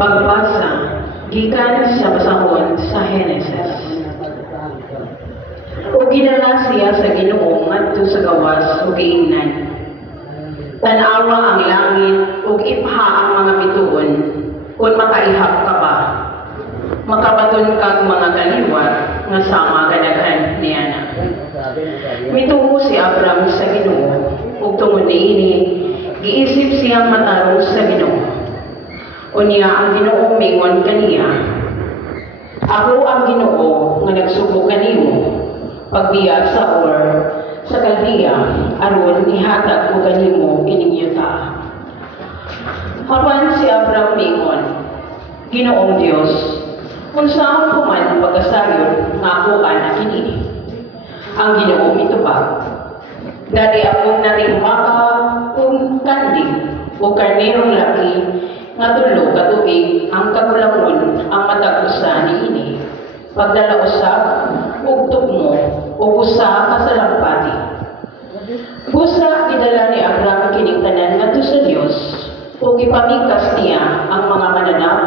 Pagbasa gikan sa basahon sa Henesis. O ginala siya sa Ginoo ngadto sa gawas ug giingnan. Tan-awa ang langit ug ipha ang mga bituon kun makaihap ka ba. Makabaton kag mga kaliwat nga sama kadaghan niana. Mitungo si Abram sa Ginoo ug tungod niini giisip siyang matarong sa Ginoo. Unya ang Ginoo mingon kaniya, ako ang Ginoo nga nagsugo kanimo pagbiya sa Ur sa Kaldiya aron ihatag ko kanimo ining yuta. Hapan si Abram mingon, Ginoong Dios, unsaon ko man pagasayon nga ako ana kini. Ang Ginoo mitubag, dali akong naring baka kung kandi o karnerong laki nga tulo ka tubig ang kagulangon ang matag usa niini pagdala usab ug tugmo ug usa ka salampati. Busa gidala ni Abraham kining tanan ngadto sa Dios ug ipamikas niya ang mga mananap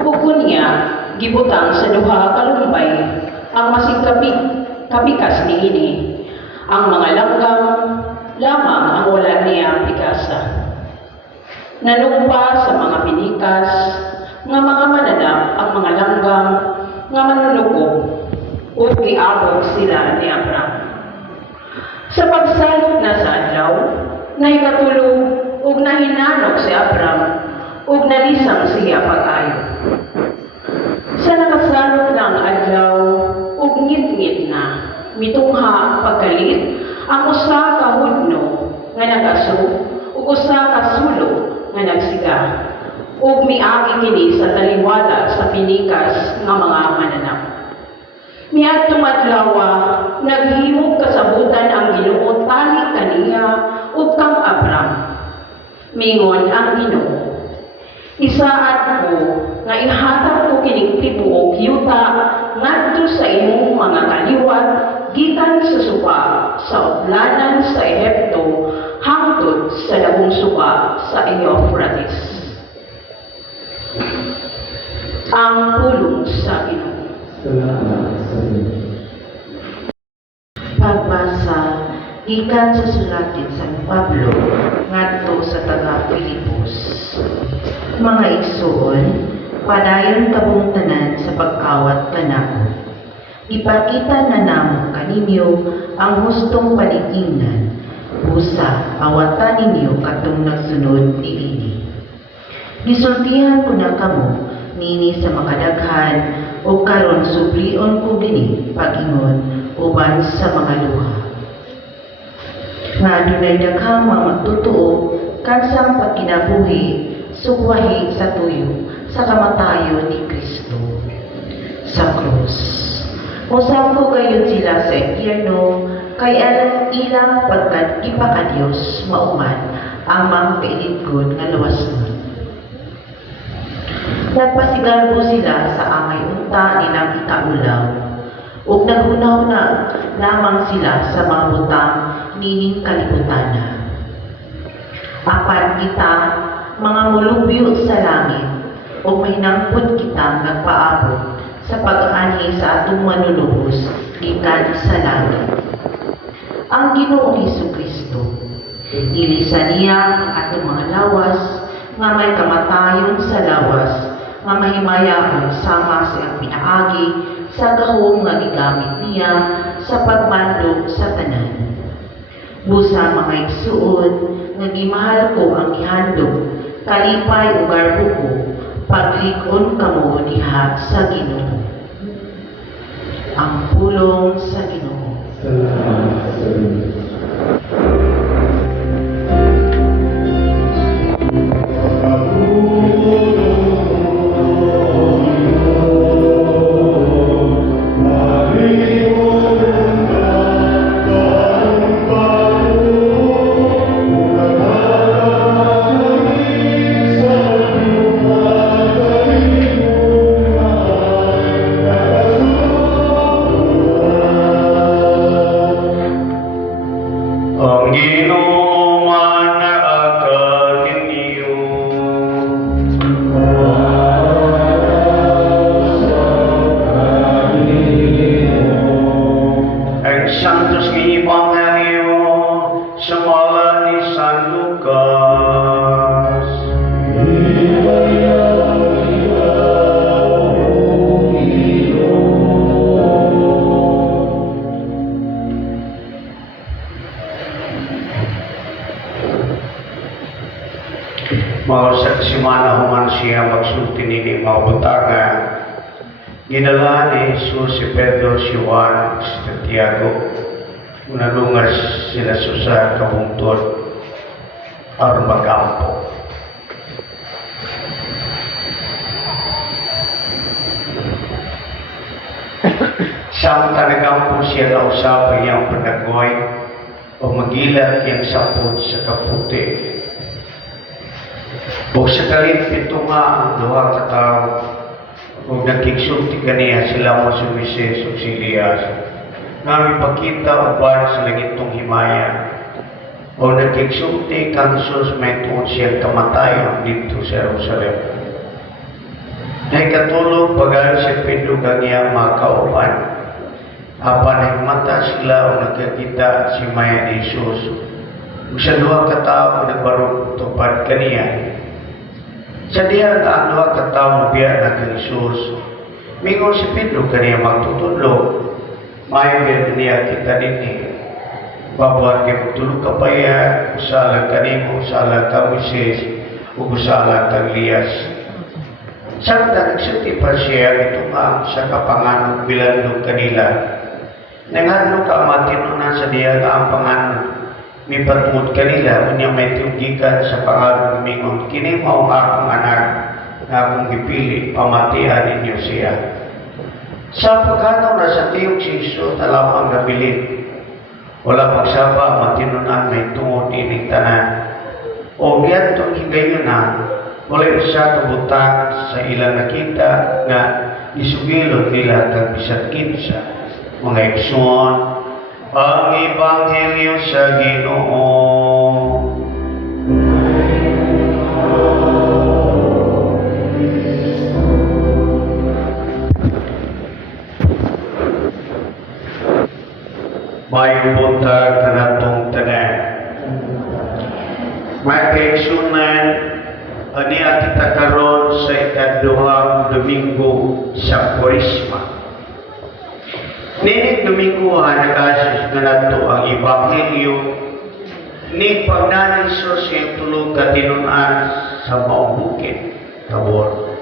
ug kunya gibutang sa duha ka lumbay ang kapikas niini. Ang mga langgam lamang ang wala niya pikasa. Nanumpa sa mga pinikas, nga mga mananap ang mga langgam, nga manunugog, o giabog sila ni Abram. Sa pagsalot na sa adlaw, naikatulog ug nahinanok si Abram, ug nalisang siya pag-ayo. Sa nakasalot ng adlaw, ug ngit-ngit na, mitungha pagkalit, ang usa ka hudno nga nag-aso, ug usa ka sulo nga nagsiga ug miagi kini sa taliwala sa pinikas nga mga mananap. Miadtong adlaw naghimog kasabutan ang Ginoo tali kaniya ug kang Abram. Mingon ang Ginoo, isaad ko nga ihatag ko kining tibuok yuta ngadto sa imong mga kaliwat gikan sa suba sa utlanan sa Ehipto hangtod sa dagong suba sa Euphrates. Ang pulong sa Ginoo. Pagbasa gikan sa sulat ni San Pablo ngadto sa taga-Pilipos. Mga igsoon, padayon kabong tanan sa pagkawat kanako. Ipakita na namo kaninyo ang hustong paligingnan. Busa, awatan ninyo katong nagsunod niini. Gisultihan ko na kamo nini sa makadaghan o karon sublion ko gini pag-ingon uban sa mga luha. Nga dunay daghang mga magtotoo kansang pagkinabuhi sugwahi sa tuyo sa kamatayon ni Kristo sa krus. Usap ko kayo sila sa impyerno kay alam ilang pagkat ipakadios mauman amang kailingkod nga luwas nun. Nagpasigalbo sila sa amay unta nilang itaulaw ug naghunaw na lamang sila sa mga butang nining kalibutana. Apan kita mga mulubyo sa langit ug mahinangpod kita nagpaabot sa pag-ani sa atong manunubos gikan sa langit. Ang Ginoong Hesukristo, ilisan niya ang atong mga lawas nga may kamatayon sa lawas nga mahimayaon sama sa iyang pinaagi sa gahom nga gigamit niya sa pagmandog sa tanan. Busa mga igsuon nga gimahal ko ang gihandog kalipay ug garbo ko paglikon kamo diha sa Ginoo. Ang pulong sa Ginoo. semana human siya magsulti nini mga butaga. Ginala ni Jesus si Pedro, si Juan, si Santiago. Unalungas sila sa kabungtod aron magampo. Siyang talagang siya na usapay niyang panagoy o magilat niyang sapot sa kaputi. O sa kalipito nga ang duha ka tao o nagkiksulti kaniya sila mo si Moises o si Elias. Nami pakita o ba sa langitong himaya o nagkiksulti kang Jesus may tuon siyang kamatayan dito sa Jerusalem. Nay katulog pagal si Pedro kaniya mga kauban. Apan nagmata sila o nagkakita si Maya ni Jesus. Sa duha ka tao nagbarong tupad kaniya. Sa diya ang duha ka tao biya na kang Jesus. Mingon si Pedro kaniya magtutulog. Maya niya kita dinhi. Babuan kay magtulog ka pa ya. Usalang kanimo, usalang ka Moises, o usalang ka Elias. Samtang nagsulti pa siya ito sa kapanganog bilang kanila. Nangadlo ka matinunan sa diya ang panganon. May patungod kanila, unya may tiugikan sa pangalan mingon. Kini mao akong anak na akong gipili, pamatihan ninyo siya. Sa pagkanaw na sa tiyong si Jesus na lamang nabilin. Wala magsaba, matinunan, may tungod ining tanan. O giyan itong higayon na, wala siya kabutang sa ilang nakita nga isugilot nila kang bisat kinsa. Mga Ekson, ang Ebanghelyo sa Ginoo. Mayong buntag kanatong tanan. Mga kaigsunan, ani kita karon sa ikaduhang Domingo sa Kwaresma. Nining Domingo nagasis na nato ang Ebanghelyo ni pagdanan Jesus yung tulog katinunan sa maong bukid, Tabor.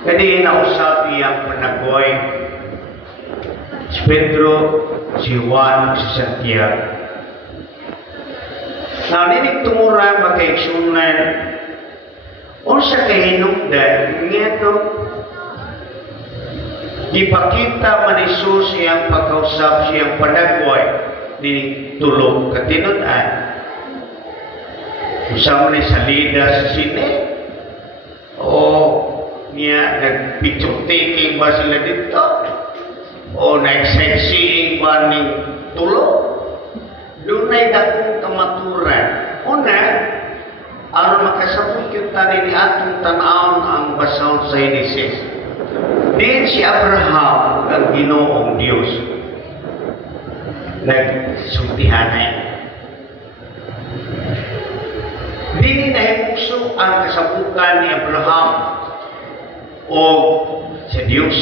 Kadi nausap iyang panagoy si Pedro, si Juan, si Santiago. Na nining tumura makaigsunan unsa kay hinungdan ngeto ipakita man Jesus iyang pagkausap siyang panagway ni tulog katinunan. Usama ni salida sa sine o niya nag-picture taking ba sila dito o nag-sightseeing ba ni tulog. Doon ay dakong kamaturan. Una, aron makasabot kita ni atong tanawon ang basaw sa Genesis. Din si Abraham ang Ginoong Diyos. Nagsultihanay. Dini nahimuso ang kasabukan ni Abraham o sa Diyos.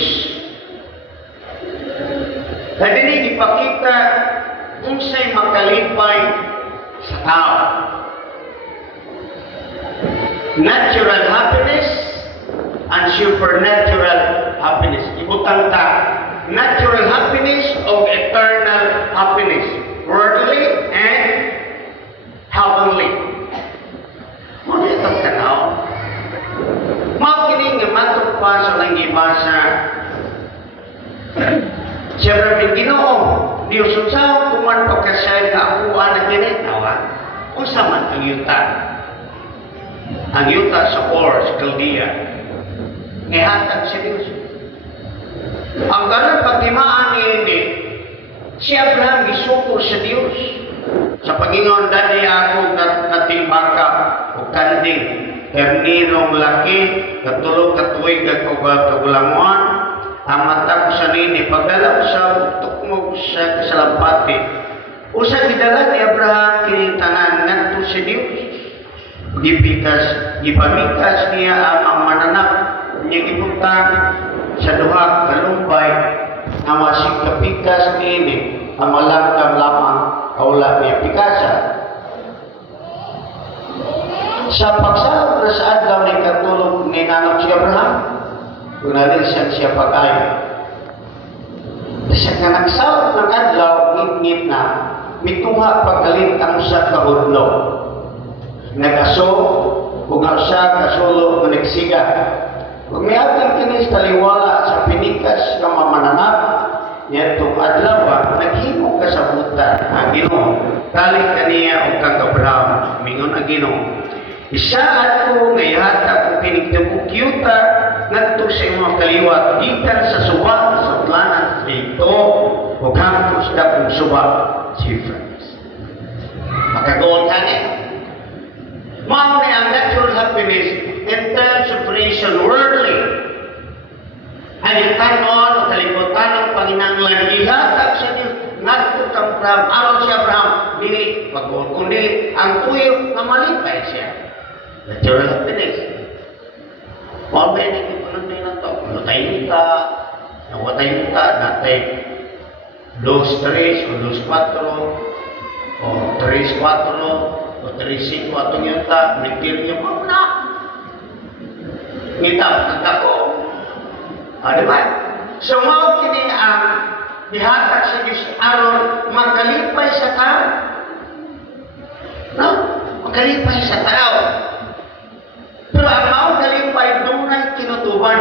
Na dini ipakita unsay makalipay sa tao. Natural happiness and supernatural happiness. Ibutang ta, natural happiness o eternal happiness. Worldly and heavenly. Ano itong tanaw? Makinig nga matok pa sa nangibasa. Siyempre, may Ginoo, Diyos unsa kuman pagkasay nga ako anak ginitawa. Unsa man ang yuta? Ang yuta sa Ur, sa Chaldea. Ngahatag si Diyos. Ang ganang pagtimaan ni si Abraham gisukol sa Diyos. Sa pagingon, dali ako natimbaka o kanding, ternirong laki, katulog katuwig kagulanguan, ang mata ko sa nini, pagdala ko sa tukmog sa kasalampati. Usa gidala ni Abraham kinitanan ngadto si Dios. Gipamikas niya ang mananak niya gipuntang sa duha kalumbay na masig kapikas niini ang malangkam lamang kaula niya pikasa. Sa pagsalot na sa adlaw ni katulog ni anak si Abraham, kunalisan siya pag-ayo. Sa nga nagsalot ng adlaw, ngit-ngit na, mitungha pagkalit ang usa ka hudlo. Nag-aso, ug ang usa ka sulo nga nagsiga. Ug miapil kini sa taliwala sa pinikas nga mamananap, niyadtong adlaw naghimo kasabutan ang Ginoo. Tali kaniya og kang Abraham, mingon ang Ginoo. Isaad ko nga ihatag ko pinigtubukyuta ngadto sa imong kaliwat gikan sa suba sa utlanan sa ito ug hangtod sa dakong suba si Euphrates. Makagoon kani. Mao ni ang natural happiness in terms of reason worldly. Ay tanon o kalibutan ng Panginoon ihatag sa Diyos ngadto kang Abraham, aron si Abraham dili pagkuon kundi ang tuyo na malipay siya. Natural happiness. Mao ba ni ipulunday na to? Lutay ka, nawatay ka, natay 2-3 o 2-4 o 3-4 o 3-5 atong yuta, mitiryo mo na. Ngita, nagdako. Di ba? So, mao kini ang dihatag sa Diyos aron magkalipay sa tao. No? Magkalipay sa tao. Pero ang mao kalipay dunay kinutuban.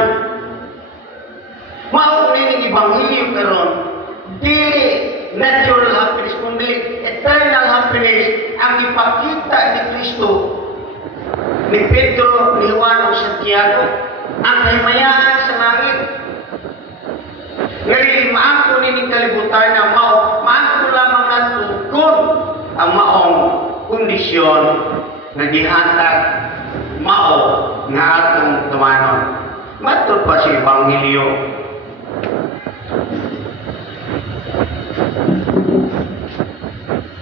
Mao ni Ebanghelyo karon dili natural happiness kundi eternal happiness ang ipakita ni Kristo, ni Pedro, ni Juan ug Santiago, ang kahimayaan sa langit. Ngayon, maangko ni kalibutan na maangko lamang nato kung ang maong kondisyon na gihatag mao nga atong tumanon. Matod pa si Ebanghelyo.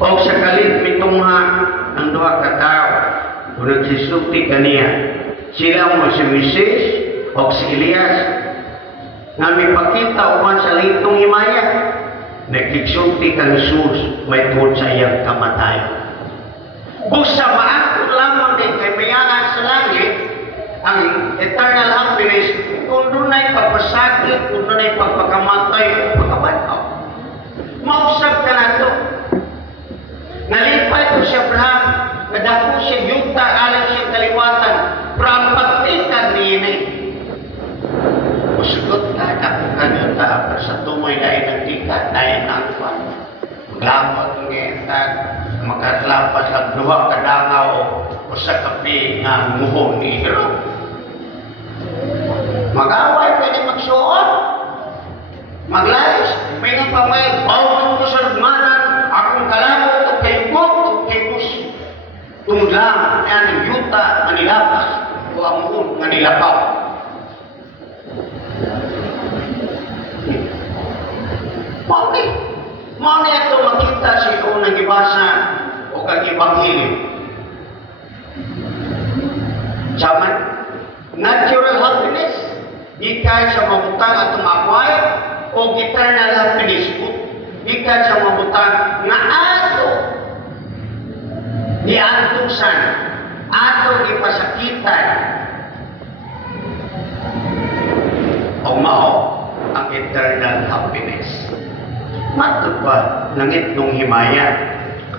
O sa kalit mitungha ang duha ka tawo kung nagsisulti kaniya sila mo si Moises o si Elias nga mipakita uman sa litong himaya nagsisulti kang Jesus may tuod sa iyang kamatayon. Busa maangko lamang din kay mayangan sa langit ang eternal happiness kung dunay pagpasakit, kung dunay pagpakamatay o pagkabanaw. Mausap ka na ito. Nalipay ko si Abraham, nadako siya yuta, alam siya kaliwatan, pero ang pagtikan niya na usugot ka, ako kanyo ta, sa tumoy na inagtikan, dahil ang kwan. Maglamot ngayon, magkatlapas ang duha kadangaw o sa kapi nga muhon ni Hero. Mag-away pwede magsuot, maglayos, may nga pa may bawang ko sa lugmanan, akong kalamot o kay Bog o kay Bus. Tumudlang yan ang yuta nga nilapas o ang muhon nga nilapaw. Mao ni ito makita sa unang gibasa o kag Ebanghelyo. Saman, natural happiness, gikan sa mabutang atong akway o eternal happiness, gikan sa mabutang nga ato giantusan, ato gipasakitan. O mao ang eternal happiness. Matod pa langit nung himaya.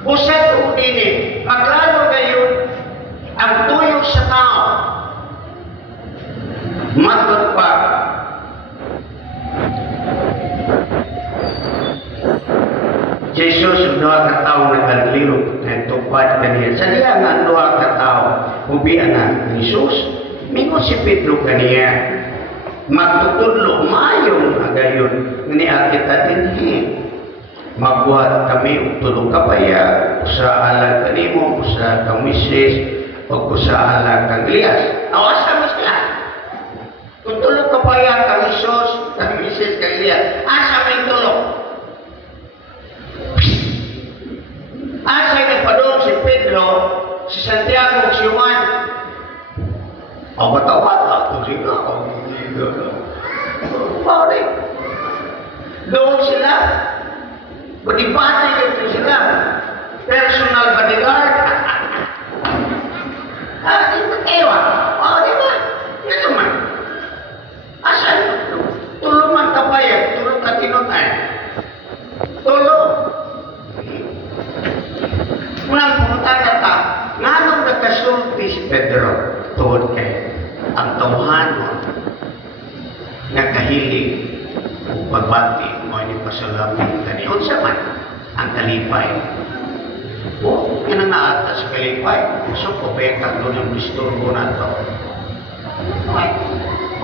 Busa ito din maglalo gayon ang tuyok sa tao. Matod pa Jesus ang duha ka tao naglaliro na tupad kaniya. Sa diya nga ang duha ka tao ubian na Jesus, mingo si Pedro kaniya magtutudlo maayong agayon ni kita dinhi. Magbuhat kami tulong kapaya usa alang kanimo, usa kang Moises o usa alang kang Elias. Awasa mo sila. Kung tulong kapaya kang Jesus, kang Moises, kang Elias, asa may tulong? Asa nagpadong si Pedro, si Santiago, si Juan. Awat-awat ako sila. Bakit? Doon sila. Badibati ito sila. Personal bodyguard. ipasalamin kani unsa man ang kalipay. O, yan ang naata sa kalipay. So, pabeka doon ang disturbo na ito. Okay.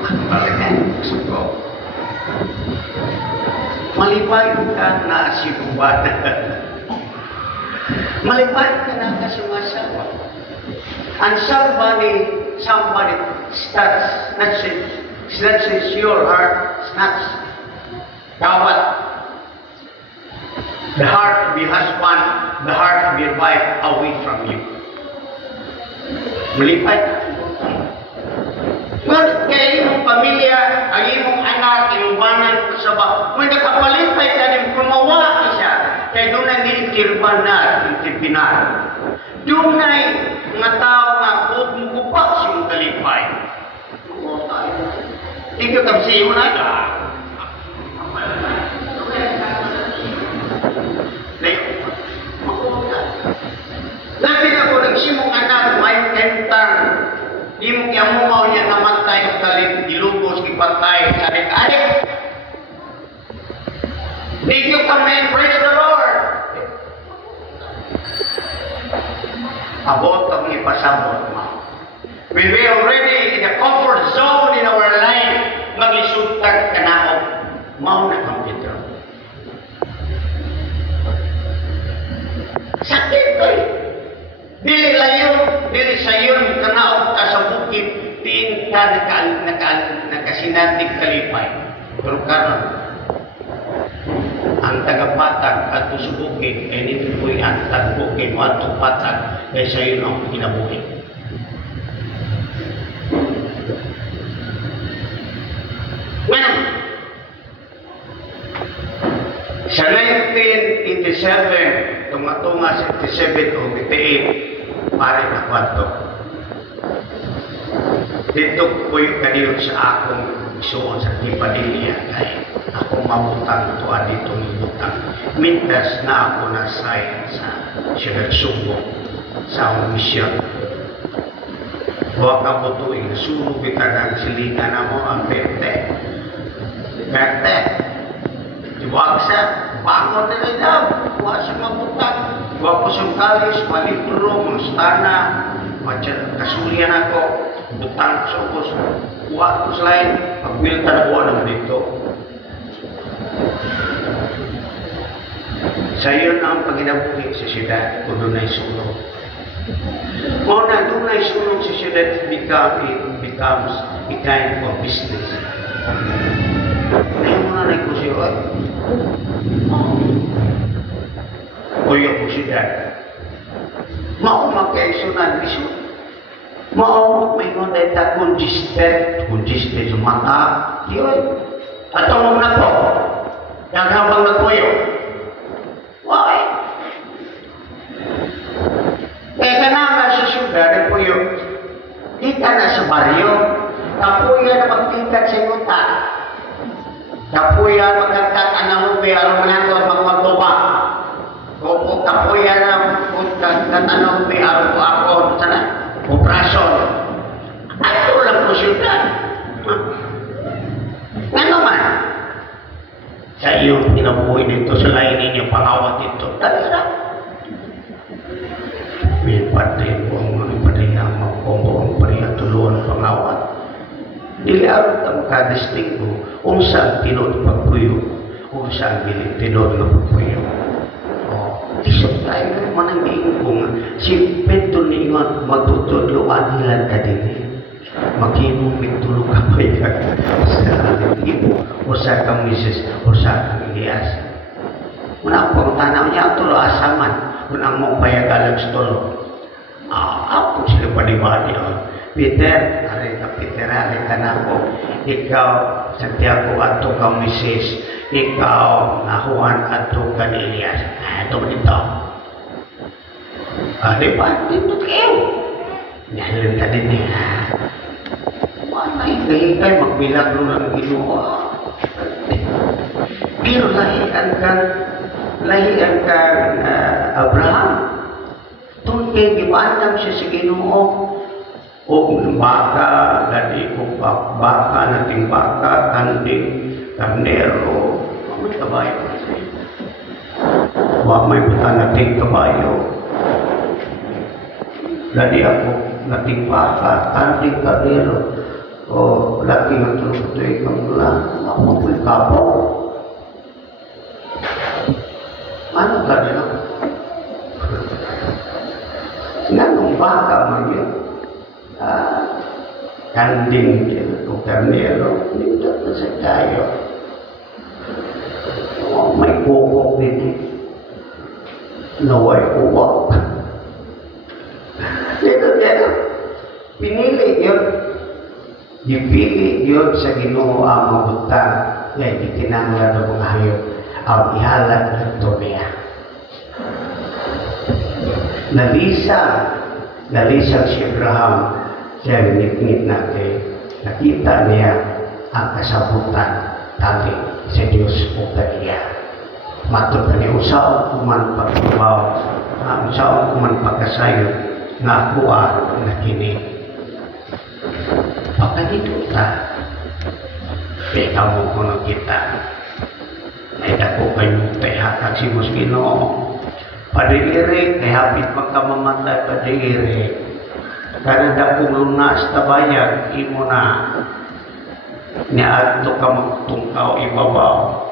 Bakit yan? Gusto ko. Malipay ka na si Bubana. Malipay ka na kasi masawa. And somebody snatches your heart, Kawat. The heart of your husband, the heart of your wife away from you. Malipay ka. Ngunit kaya imong pamilya, ang imong anak, inubanan ko sa ba. Kung nakapalipay ka rin, kumawa siya, kaya doon na nilikirban na intipinar. Doon na mga tao nga huwag mo kupak siyang kalipay. Ikaw kapsiyo na ka. Dati ako nagsimong anak, may kentang. Di mo kaya mo mau niya naman tayo kalit, dilugos, kipatay, adik-adik. Thank you, Amen. Praise the Lord. Abot ang ipasabot mo. We were already in the comfort zone in our life. Mag-isutag ka na ako. Mau na kang ito. Sakit ko eh. Dili sayon kanaog ka sa bukid, tiin ka nakasinatig kalipay. Pero karon, ang tagapatag at sa bukid, ay nito po'y ang tagbukid mo at patag, ay sayon ang kinabuhi. Ngayon, sa 1987, tunga-tunga sa 87 o 88, pare na kwanto. Dito ko'y kanilot sa akong isuon sa Tipadilla kay ako mabutang ito dito nilutang. Mintas na ako nasay sa Siyudad Subo sa akong misyon. Huwag ka mo tuwing nasulog kita ng silingan na mo ang perte. Perte. Huwag sa bangon na rin daw. Huwag sa mabutang. Huwag po sa kalis, malipuro, mustana, kasulian ako, butang sa ubos. Huwag po sa lain, pagbilta na buwan naman dito. Sa iyo na ang paginabuhi sa siyudad kung doon ay sulong. Kung na doon ay sulong sa siyudad, becomes a kind of business. Ngayon mo na rin ko siya, Oyo po siya. Mao magkaisunan iso. Mao may ngunit na congested sa mata. Yun. At ang na po, naghabang nagpuyo. Why? Kaya na nga sa syudad, puyo. Kita na sa baryo. Kapuya na magtingkat sa yuta. Kapuya magkagkat anamong piyaro manatod magmagtuba. Opo, kapuya na anong piyaro ko ako sana. Operasyon. Ato lang po syudad. Nga naman. Sa iyo, pinabuhay dito sa lain ninyo, pangawat dito. Talira. May patay po ang mga panayama, kung ang panayatulungan pangawat. Nilaarot ang kadistinggo kung saan tinod pagpuyo, kung saan tinod na pagpuyo. Isip tayo naman ang iingkong si Pedro niingon magtutuluan nila ka din. Mag-imong mitulog ka pa yan sa aling ibo o sa kang misis o sa kang Elias. Muna pang tanaw niya ang tulo asaman kung ang mong payagalag sa tulo. Ako sila panibali. Peter, ari ka na po. Ikaw, Santiago, ato kang misis. Ikaw, Juan, ato kang Elias. Ito dito. Di ba? Dito kayo. Nahalin ka din niya. Hikay, magbilagro ng Ginoo. Pero lahian kang Abraham. Doon kay gibantam siya sa Ginoo. O baka, ladi ko baka, nating baka, kanding, karnero. may kabayo. Huwag may buta nating kabayo. Dadi ako nating baka, kanting kabiro. O laki nga ito ikang lang. Ako may kapo. Ano ka nila? Nanong baka man yun. Kanding o karnero. Nindot na sa tayo. May kukok dito. Naway uwak. Dito. Pinili yun. Dipili yun sa Ginoo ang mabutang. Kaya itinangla na mga hayop. Ang ihalat ng tumiya. Nalisang si Abraham. Kaya ngit-ngit natin. Nakita niya ang kasabutan tali sa Diyos o kaniya. Matod ni usaw kuman pagbabaw, usaw kuman pagkasayo, nga kuha na kini. Pagkadito ta, ikaw mo kuno kita, ay dako kayo tayo hatag si Muskino. Padiliri, kay hapit magkamamatay padiliri. Karena dako lunas tabayag, imo na. Niya ato ka magtungkaw ibabaw.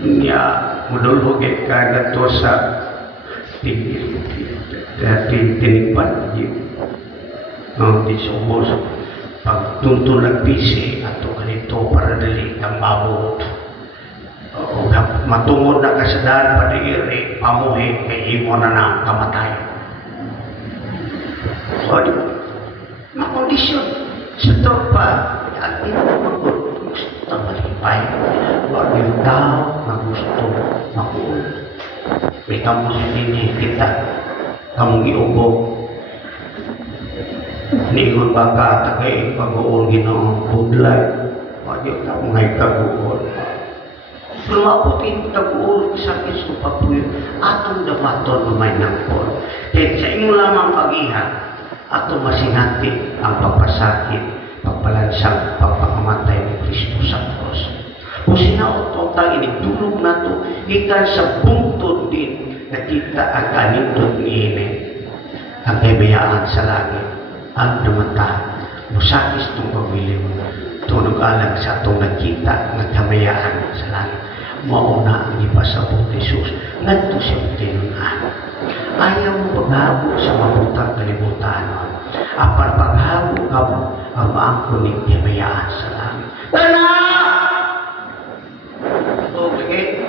Niya mudulhugit ka gato sa tinigpan niyo. Di subos pagtuntun ng pisi ato ganito para dali ang mabot. Matungod na kasadaran padiri pamuhin kay imo na ng kamatayon. So, makondisyon sa tropa at gusto malipay. Huwag yung tao na gusto makuul. May kamo sinini kita kamong iubog. Niingon ba ka tagay pag-uul ginoong budlay. Huwag yung tao ngay kag-uul. Lumaputin tag-uul sa Kristo pagpuyo. Atong damaton lumay ng por. Kaya sa imo lamang pag-iha ato masinati ang pagpasakit, pagpalansang, pagpakamatay ni Kristo sa cross. Kung sinaot-ot ang initulog na ito, ikan sa bungtod din nakita ang kanindot ni Ine, ang kaybayaan sa langit, ang namata, musakis itong pagwiliw, tunog alang sa itong nakita, nagkamayaan sa langit. Mauna ang ipasabot ni Jesus, nganto siyang tinunan. Ayaw mo paghabo sa mabutang kalibutan. Apan paghabo ka mo ang maangkuning yamayaan sa langit. Tana! Okay?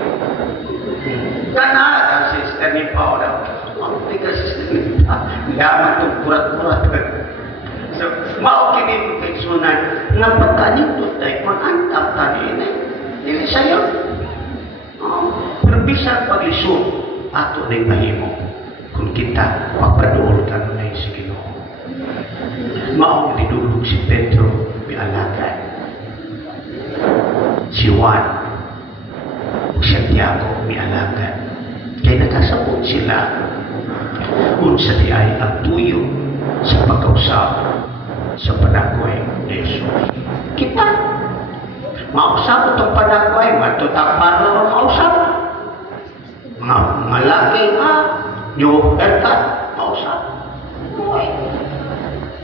Tana! Ang sister ni Paula. Ang tika sister ni Paula. Gaman itong kurat-kurat. So, maukinin ko kay sunan na pagkanindot ay kung antap tanin eh. Dili sa'yo. Pero bisan pag-lisod, ato na'y mahimo. Kung kita, pagpadool ka na yung sige no. Maong dinulog si Pedro, may alagad. Si Juan, Santiago, may alagad. Kaya nakasabot sila kung sa di ay ang tuyo sa pagkausap sa panagway ni Jesus. Kita, mausap itong panagway, matutapar na mausap. Mga laki nga, yung oferta, mausap.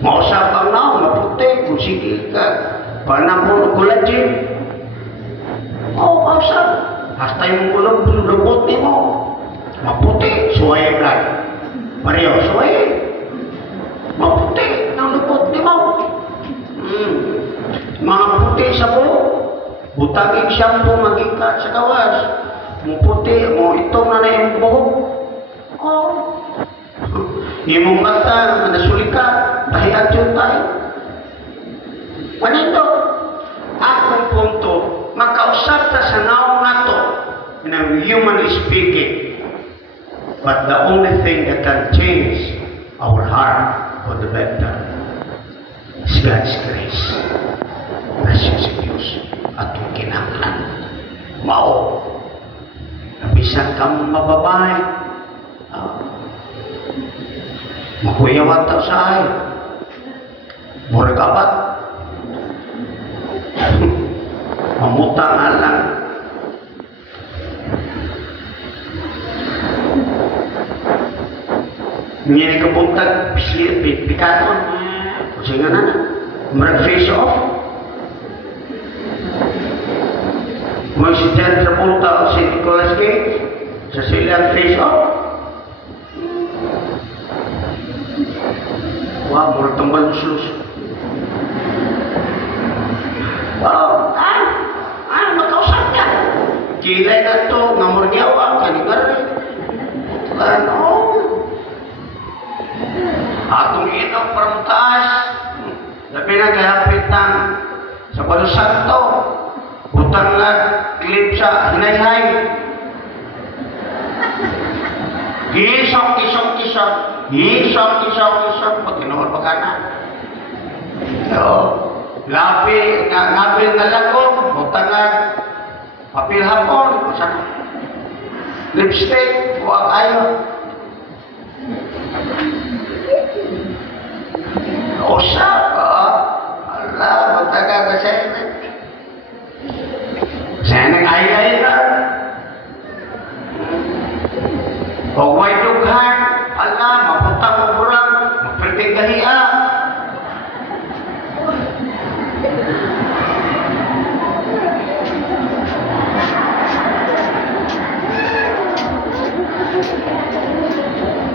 Mausap ang nao, maputi, kung sige ka, panamon o collagen. Mausap. Hasta yung kulong ni mo, maputi, suwaye blood. Mario, suwaye. Maputi, ng lupot ni mo. Mga puti sa buhok, butaging shampoo, magikat sa kawas. Muputi, mo itong na yung buhok. Imong mata, nasulikat, tahiat yun tayo. Manito, akong punto, makausap ta sa naong nato, humanly speaking. But the only thing that can change our heart for the better is God's grace. Grasya sa Diyos atong kinahanglan. Mao, nabisan kang mababae, makuyawat tao sa ay, murag apat, mamutang alang, Ngayon kabuntag, pikaton. Kasi nga na, mag-face off. May si John Travolta, si Nicolas Cage, sa silang face off. Wah, murag tambal uslus. Oh, makausap ka. Kilay na to, nga muragyawa, kanibar. Ano? Atong ito, parang taas. Sabi na kahapitan sa Palo Santo. Utang na clip sa hinay-hay. Kisok. Pag kinuhol pa ka na. Ngabil na lang ko. Utang na papel hapon. Lipstick. Huwag ayaw. Usap. Allah, magtaga ka siya. Saya nang ay na. Huwag may dughan. Allah, mapunta mo burang. Magpilting gahiya.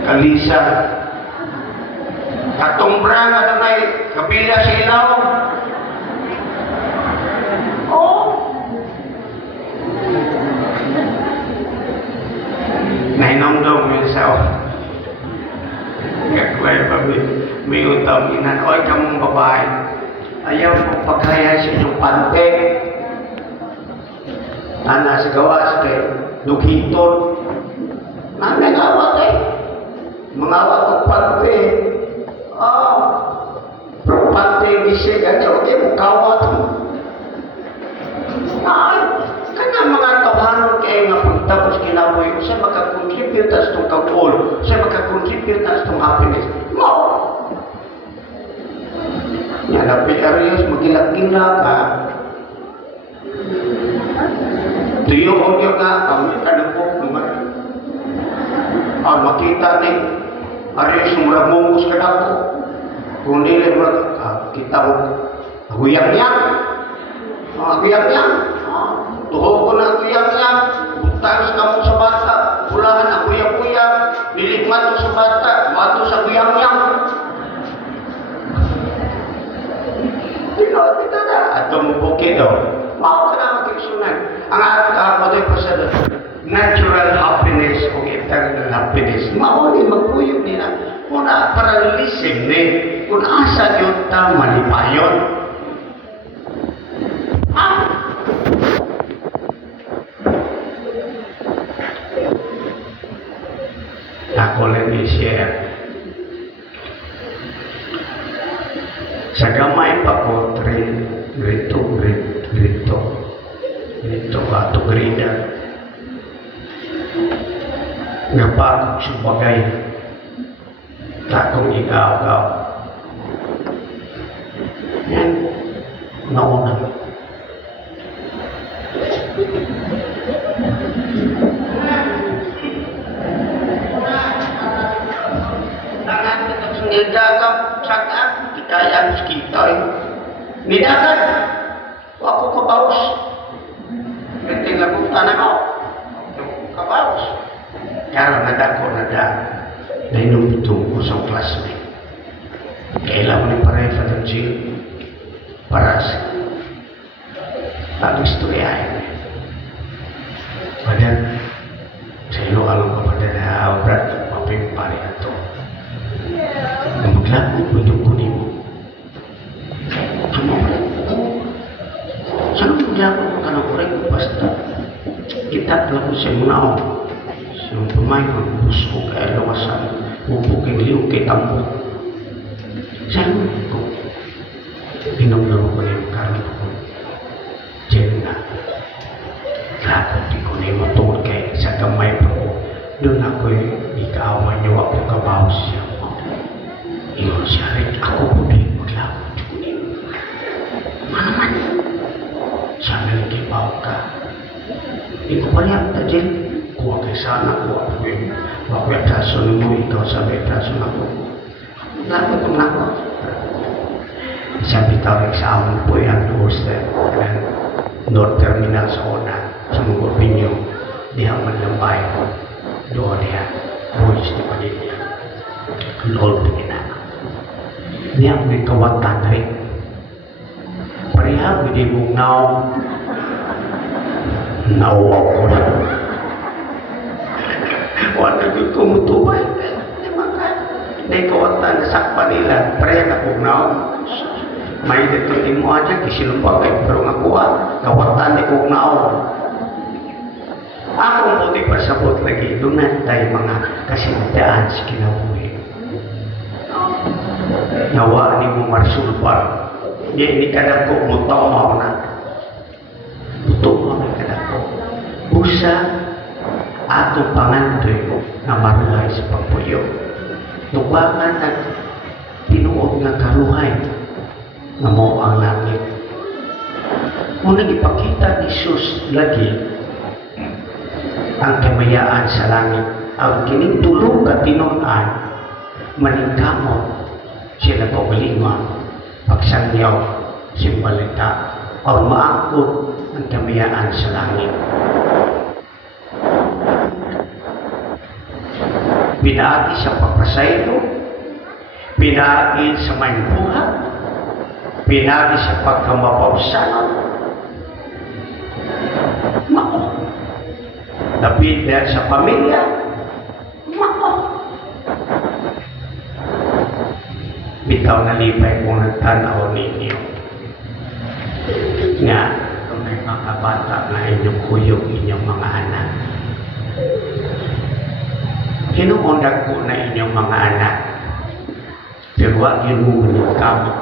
Kalisa. Katumbrang at may kapila sa ilaw. Nainamdam myself. Kakway pa may utang inan. Oy, kamong babae. Ayaw mo pagkaya sa inyong pante. Ana sa gawas kay Dughiton. Namin awat Mengawat ng pante. Pante bisig aja. Okay, mukawat. Kanya mga tawanon kayo nga pagtapos kinabuhi ko, siya makakontribute as itong kagol, siya makakontribute as itong happiness. Yan na Arius, magilak-gila ka. Tuyo ko niyo nga, kami kanupok naman. Makita ni Arius, murag-mungos ka na ako. Kung nila kita mo, huyang-yang. Huyang-yang. Tuhog ko na huyang-yang. Utangis ka mo sa bata. Pulahan na huyang-huyang. Niligmat mo sa bata. Mato sa huyang-yang. Kita na. Ato mo po kito. Mao ka na magkiksunan. Ang ating kapadoy pa sa natural happiness o eternal happiness. Mao ni magpuyog nila. Muna para lising ni. Kung asa yun ta malipayon. Ako lang i-share. Sa gamay pa ko, rito, ato grida. Napagod siya bagay. Takong igaw-gaw. Yan, nauna. Nidagat, saka, kaya kita nidagat. Ako kabawas. Tingnan ko tanang ako. Kabawas. Kaya nadako na nainumutong ko sa classmate. Kailangan mo ni pareha Father Jill para sa istoryahin. Padahal, sa ilo alam ko padahal na aurat, mapimpari ito. Maglakot mo itong kunin mo. Saan mo maglakot mo ka ng kurek? Basta, kita lang ko siya muna ako. Siyang pumay ko, gusto ko kaya lawasan. Bubuking liw kay tampo. Saan mo ko? Pinamlaro ko na yung karoon ko. Diyan na. Lakot di ko na yung matungkol kay sa gamay pa ko. Doon ako'y ikawan niyo ako kabaw siya. Iyon siya rin. Ako po din maglakot di ko niyo. Manaman. Siya na rin kibaw ka. Hindi ko pala yung tajil. Huwag kay sana ko ako eh. Bakit kaso mo ikaw sabi kaso na ko. Dapat kong nako. Sabi tawag sa amon po yan doorstep. North Terminal sa una. Sa mga opinyo. Diha manlambay. Doon diha. Boys di Padilla. Lord na. Diha may kawatan rin. Pareha hindi mo nauwaw ko na. Wala yung kumutubay. Hindi kawatan na sakpa nila. Pareha na kong may ditutin mo aja kisilupagay. Pero nga kuha, kawatan ni kong Akong buti pasabot lagi. Doon tayo mga kasinadaan sa kinabuhi. Nawa ni mo marsulpar. Hindi kadang ko mutaw mo na. Buto mo may kadang ko. Busa atong pangandoy na maruhay sa pagpuyo. Tubangan na tinuod ng karuhay na mo ang langit. Muna ipakita ni Jesus lagi ang kamayaan sa langit. Ang kinintulong ka tinunan maningkamot sila kaugalingon pagsangyaw simbalita o maangkot ang kamayaan sa langit. Pinaagi sa pagpasaylo, pinaagi sa maybuhat, pinaagi sa pagkamapausanan. Mako. Lapit dahil sa pamilya, mako. Bitaw na lipay kung nagtanaw ninyo. Nga, kung may mga bata na inyong kuyog inyong mga anak. Hinuundag ko na inyong mga anak. Pero huwag yun mo kamot.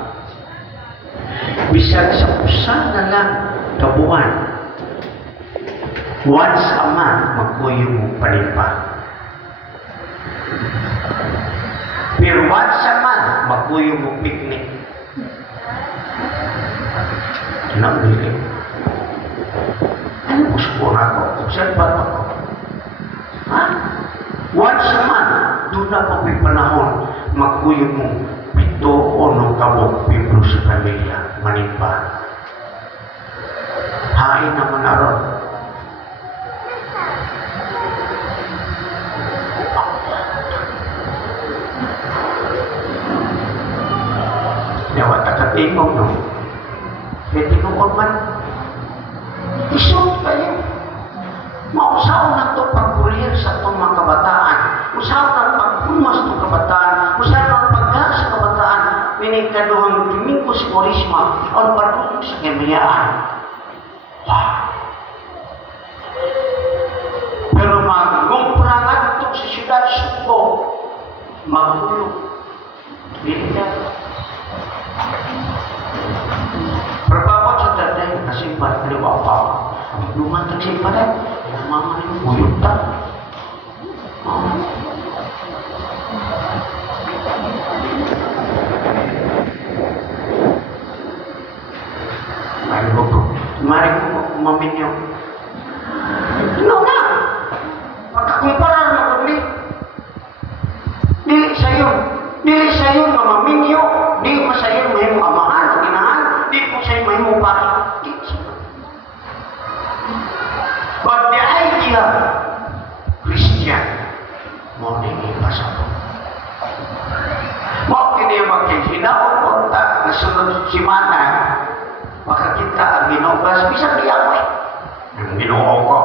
Bisag sa usa na lang kabuhan. Once a month, magkuyog mo panipa. Pero once a month, magkuyog mo picnic. Kinamili. Ano po spura ko? Observan ako. Ha? Once a month, doon na po may panahon, magkuyog mo pito o nung kabok, pibro sa pamilya, manimba. Hain naman aron. Dapat nakatingog, no? Kaya tinukod man, isot kayo. Mausaw na ito pagkulir sa itong mga kabataan. Usaw na pagpumas itong kabataan. Usaw na pagdaan sa kabataan. Minikaduhang Domingo si Morisma o pagdulog sa kamayaan. Wow! Pero magkumprangan ito sa siyudad Sugbo. Magulog. Hindi. Berbapa saudara kesimpan beliau apa? Rumah tersimpan mama ini buyut tak? Mari meminyo. No na. Pagkakumparan mo kami. Dili sayo na maminyo. Di masayo may mo amahan, ginahan. Di po sayo may mo bakit. But the idea, Christian, mo nini pasabot. Mo kini magkikinaon o nasunod si Mana, makakita ang ginobas, bisa diyamoy. Ang ginoo ko.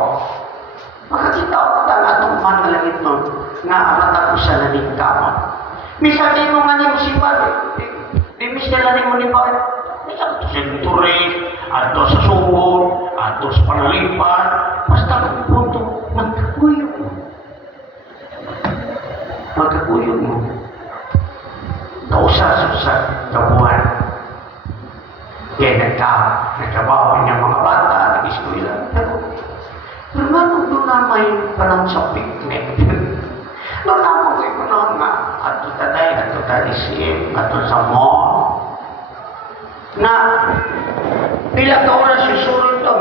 Makakita ko ang atong manalangit nun, nga amat ako sa laning kamon. Bisa di mo nga niyo simpan, di misya laning mo ni Bakit? Bisa ko sa turis, ato sa sugod, ato sa panalipan, basta kung punto, magkakuyog mo. Magkakuyog mo. Kausas sa kabuhan. Kaya nagkabawa niya mga bata, nag-eskwela. Pero doon na may panahon sa picnic. Doon na may panahon nga, ato taday, ato talisim, ato sa mall. Na, pila ka oras susunod to,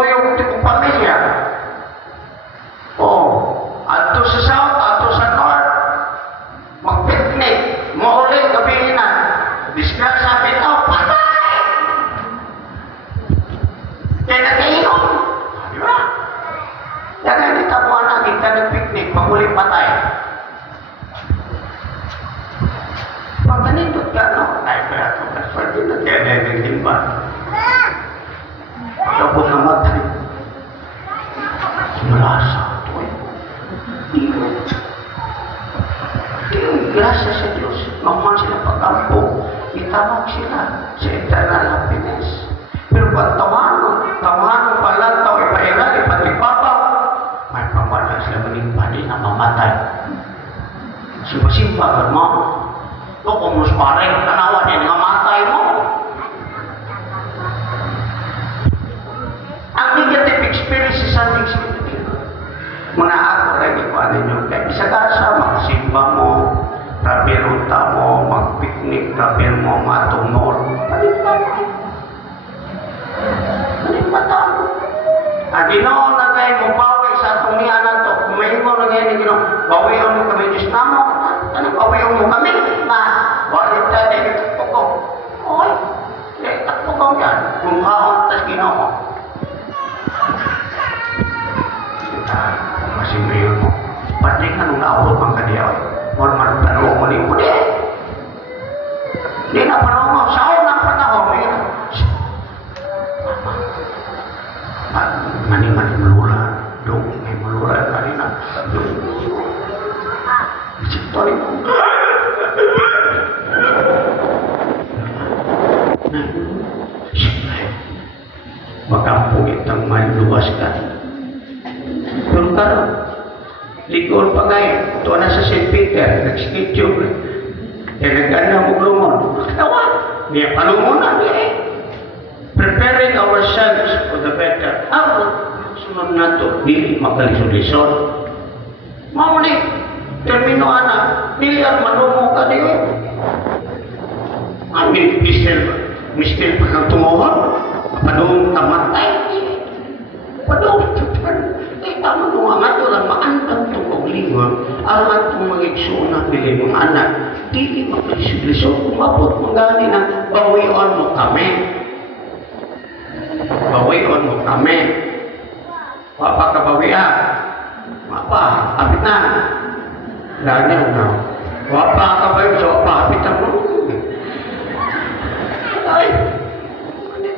Sumuyog ito kong pamilya. Oh, ato sa south, ato sa north, mag-picnic, mauling kabihinan, disgrasya, bitaw, patay! Kaya nag-iinom. Di ba? Kaya kita po na, kita nag-picnic, paguling patay. Pag ganito ka, no? Ay, kaya ito, kasi na kaya nag-iimba. Tapos namatay. Malasa ito eh. Grasya sa Diyos. Mamuhan sila pag-ampo. Itawag sila sa eternal happiness. Pero pag tawanon palantaw, ipailan, ipatipapa, may pamala sila manimpani na mamatay. Simba-simba ka mo. Ito kung muspareng, tanawan yan, mamatay mo. Ang negative experience sa Sunday Cemetery. Muna ako rin ikuha ninyo. Kaya isa ka magsimba mo, rabirunta mo, mag-picnic, rabir mo, matunor. Palimpatan mo. Ang Ginoo na kayo mo bawi sa atong niyanan to. Kung may mo na kayo ni Ginoo, bawiyon mo kami, Diyos na mo. Ano, bawiyon mo kami? Walit tayo, takpo ko. Oy, takpo ko yan. Kung kaon, tas Ginoo mo. Masih ngayon mo. Pati ka nung naawag ang kadiyaw. Wala man tanong mo rin mo din. Di na parang mo. Sa unang panahon. Mani-mani malula. Doon may malula kanina. Doon. Isip to rin mo. Makampungit ang maluwas ka. Pero karon, likod pa ngayon, ito na sa St. Peter, nag-schedule. Nag-ana mo lumon. Tawa, niya palumon na niya eh. Preparing ourselves for the better. Sunod na ito, di magkalisod-lisod. Mauli, termino ana, niliyar malumo ka diyo. Amin, mistil pa kang tumuhon. Padung tamatay. Padung tama nung ang ato lang maantang itong lingon, ang atong mga iksuna pili mga anak, di maglisod-lisod, kumabot mong gani na bawion mo kami. Bawion mo kami. Wapa ka bawian. Wapa, kapit na. Ganyan na. Wapa ka bawian, so wapa, kapit na mo. Ay,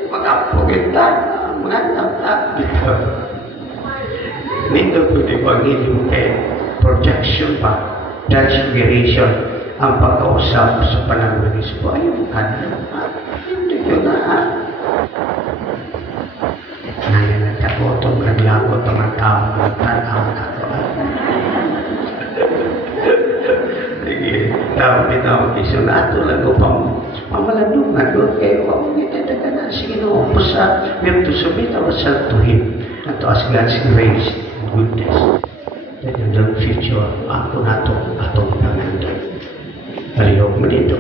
mag-apugitan, mga tamtak dito. Nindot ko di pag-ilim kay projection pa, transfiguration, ang pagkausap sa panagwanis ko. Ayun, hindi ko na. Ngayon nagtakotong naglagot ang mga tao, nagtanaw na ako. Sige, tawag isunato lang ko pang mamalandungan doon kayo. Kung hindi talaga na, sige na, we have to submit ourselves to Him and to ask God's grace. Goodness. That in the future, ako na ito, atong pangandan. Halihog mo dito.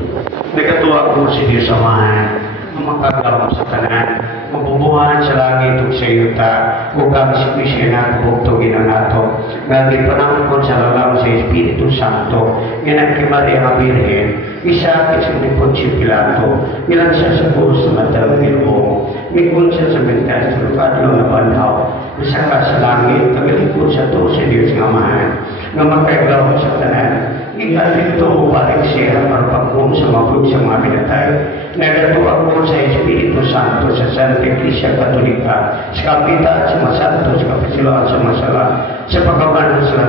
Nagkatuwa ko si Diyos Amahan, ang makagawa sa tanan, mabubuhan sa langit ug sa yuta, ug ang sipisya na kubugtugin ang nato. Gagi panangkon sa lalaw sa Espiritu Santo, yan kay Maria ang Birhen, isa sa Poncio Pilato, ilan siya sa puso sa matang Ginoo, mikon siya sa mentas sa lugar na banhaw, isa ka sa langit, tagalikod sa to sa Diyos ng Amahan, nga makagawa sa tanan. Ikalit ito upalik siya para pagkong sa mapud sa mga pinatay. Nagatuwa ko sa Espiritu Santo sa Santa Iglesia Katolika, sa Kapita at sa Masanto, sa Kapisiluan sa Masala, sa pagkabanan sa